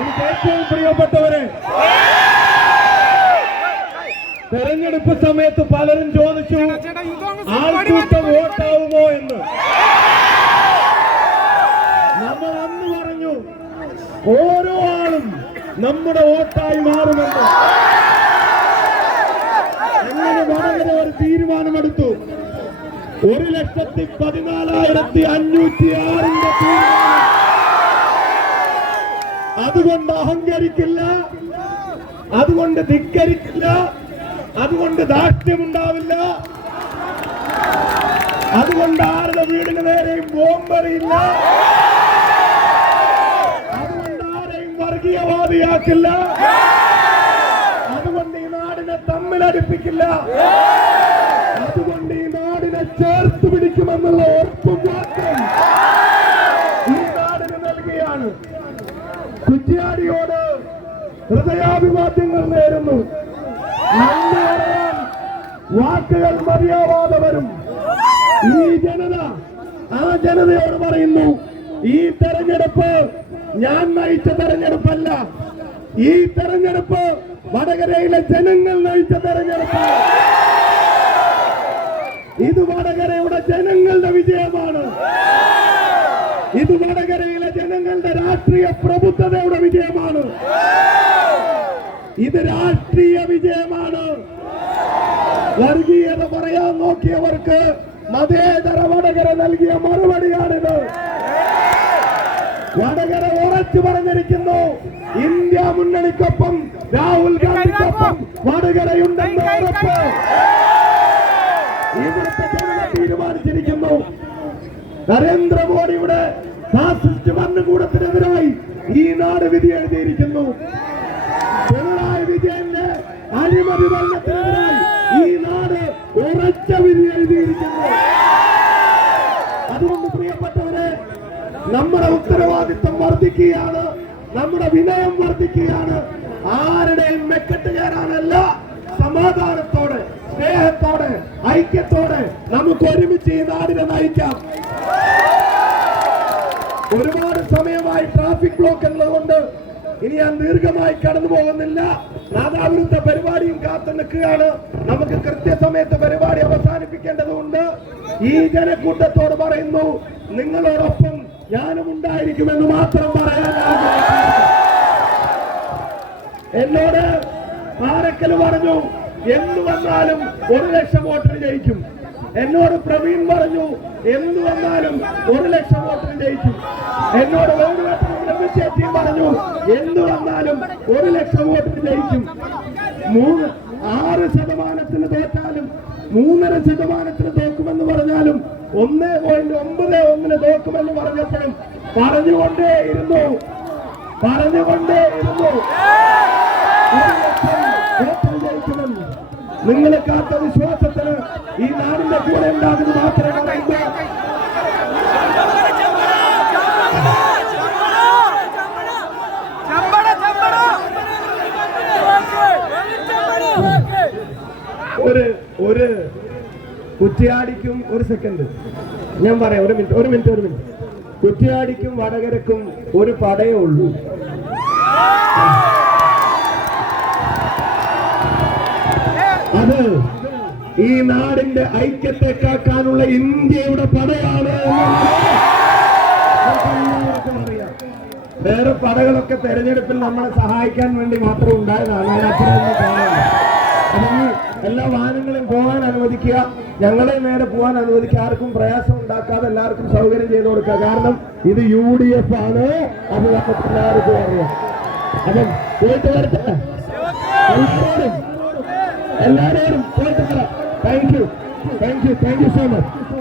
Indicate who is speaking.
Speaker 1: എനിക്ക് ഏറ്റവും പ്രിയപ്പെട്ടവരെ. തെരഞ്ഞെടുപ്പ് സമയത്ത് പലരും ചോദിച്ചു ആൾക്കൂട്ടം വോട്ടാവുമോ എന്ന്. നമ്മൾ അന്ന് പറഞ്ഞു ഓരോ ആളും നമ്മുടെ വോട്ടായി മാറുമെന്ന്. അങ്ങനെ വളരെ ഒരു തീരുമാനമെടുത്തു. ഒരു ലക്ഷത്തി പതിനാലായിരത്തി അഞ്ഞൂറ്റി ആറിന്റെ തീരുമാനം. അതുകൊണ്ട് അഹങ്കരിക്കില്ല. അതുകൊണ്ട് ധിക്കരിക്കില്ല. അതുകൊണ്ട് ദാഷ്ട്യമുണ്ടാവില്ല. അതുകൊണ്ട് ആരുടെ വീടിന് നേരെയും ബോംബെറിയില്ല. അതുകൊണ്ട് ആരെയും വർഗീയവാദിയാക്കില്ല. അതുകൊണ്ട് ഈ നാടിനെ തമ്മിലടിപ്പിക്കില്ല അതുകൊണ്ട് ഈ നാടിനെ ചേർത്ത് പിടിക്കുമെന്നുള്ള ഉറപ്പ് മാത്രം ഈ നാടിന് നൽകുകയാണ് കുറ്റിയാടിയോട് ഹൃദയാഭിവാദ്യങ്ങൾ നേരുന്നു. വാക്കുകൾ മതിയാവാതെ വരും. ഈ ജനത ആ ജനതയോട് പറയുന്നു ഈ തെരഞ്ഞെടുപ്പ് ഞാൻ നയിച്ച തെരഞ്ഞെടുപ്പല്ല. ഈ തെരഞ്ഞെടുപ്പ് വടകരയിലെ ജനങ്ങൾ നയിച്ച തെരഞ്ഞെടുപ്പ് ഇത് വടകരയുടെ ജനങ്ങളുടെ വിജയമാണ്. ഇത് വടകരയിലെ ജനങ്ങളുടെ രാഷ്ട്രീയ പ്രബുദ്ധതയുടെ ഇത് രാഷ്ട്രീയ വിജയമാണ്. വർഗീയത പറയാൻ നോക്കിയവർക്ക് മതേതര വടകര നൽകിയ മറുപടിയാണിത്. വടകര ഉറച്ചു പറഞ്ഞിരിക്കുന്നു. ഇന്ത്യ മുന്നണിക്കൊപ്പം രാഹുൽ ഗാന്ധിക്കൊപ്പം വടകരയുണ്ടെന്ന് ഉറപ്പ്. തീരുമാനിച്ചിരിക്കുന്നു. നരേന്ദ്രമോദിയുടെ ഫാസിസ്റ്റ് ഭരണകൂടത്തിനെതിരായി ഈ നാട് വിധി എഴുതിയിരിക്കുന്നു അഴിമതി ഈ നാട് ഉറച്ച വിധി എഴുതിയിരിക്കുന്നു. അതുകൊണ്ട് പ്രിയപ്പെട്ടവരെ നമ്മുടെ ഉത്തരവാദിത്വം വർദ്ധിക്കുകയാണ്. നമ്മുടെ വിനയം വർദ്ധിക്കുകയാണ്. ആരുടെയും മെക്കെട്ട് കയറാനല്ല സമാധാനത്തോടെ സ്നേഹത്തോടെ ഐക്യത്തോടെ നമുക്ക് ഒരുമിച്ച് ഈ നാടിനെ നയിക്കാം. ഒരുപാട് സമയമായി ട്രാഫിക് ബ്ലോക്ക് എന്നതുകൊണ്ട് ഇനി ഞാൻ ദീർഘമായി കടന്നു പോകുന്നില്ല നാദാവിരുദ്ധ പരിപാടിയും കാത്തു നിൽക്കുകയാണ്. നമുക്ക് കൃത്യസമയത്ത് പരിപാടി അവസാനിപ്പിക്കേണ്ടതുണ്ട്. ഈ ജനക്കൂട്ടത്തോട് പറയുന്നു നിങ്ങളോടൊപ്പം ഞാനും ഉണ്ടായിരിക്കുമെന്ന് മാത്രം പറയാൻ. എന്നോട് പാരക്കൽ പറഞ്ഞു എന്തു വന്നാലും ഒരു ലക്ഷം വോട്ടിന് ജയിക്കും. എന്നോട് പ്രവീൺ പറഞ്ഞു എന്തു വന്നാലും ഒരു ലക്ഷം വോട്ടിന് ജയിക്കും. എന്നോട് ചേച്ചിയും പറഞ്ഞു എന്തു വന്നാലും ഒരു ലക്ഷം വോട്ട് ജയിക്കും. മൂന്ന് ആറ് ശതമാനത്തിന് തോറ്റാലും മൂന്നര ശതമാനത്തിന് തോക്കുമെന്ന് പറഞ്ഞാലും ഒന്ന് പോയിന്റ് ഒമ്പത് ഒന്നിന് തോക്കുമെന്ന് പറഞ്ഞപ്പോഴും പറഞ്ഞുകൊണ്ടേയിരുന്നു. പറഞ്ഞുകൊണ്ടേയിരുന്നു. പറഞ്ഞുകൊണ്ടേ ഇരുന്നു ജയിക്കുമെന്ന്. നിങ്ങളെ കാത്ത വിശ്വാസത്തിന് ഈ നാടിന്റെ കൂടെ ഉണ്ടാകുന്നത് മാത്രമേ ഒരു ഒരു കുറ്റിയാടിക്കും ഒരു സെക്കൻഡ് ഞാൻ പറയാം ഒരു മിനിറ്റ് ഒരു മിനിറ്റ് ഒരു മിനിറ്റ് കുറ്റിയാടിക്കും വടകരക്കും ഒരു പടയേ ഉള്ളൂ. അത് ഈ നാടിന്റെ ഐക്യത്തെ കാക്കാനുള്ള ഇന്ത്യയുടെ പടയാണ് വേറെ പടകളൊക്കെ തെരഞ്ഞെടുപ്പിൽ നമ്മളെ സഹായിക്കാൻ വേണ്ടി മാത്രം ഉണ്ടായതാണ്. അതിനപ്പുറമൊന്നും കാണാനില്ല. അതിന് എല്ലാ വാഹനങ്ങളും പോകാൻ അനുവദിക്കുക. ഞങ്ങളെ നേരെ പോകാൻ അനുവദിക്കുക. ആർക്കും പ്രയാസം ഉണ്ടാക്കാതെ എല്ലാവർക്കും സൗകര്യം ചെയ്തു കൊടുക്കുക. കാരണം ഇത് യു ഡി എഫ് ആണ്. അത് നമുക്ക് എല്ലാവർക്കും അറിയാം. അപ്പം പോയിട്ട് വരട്ടെ. എല്ലാവരും എല്ലാവരോടും പോയിട്ട് thank you thank you thank you so much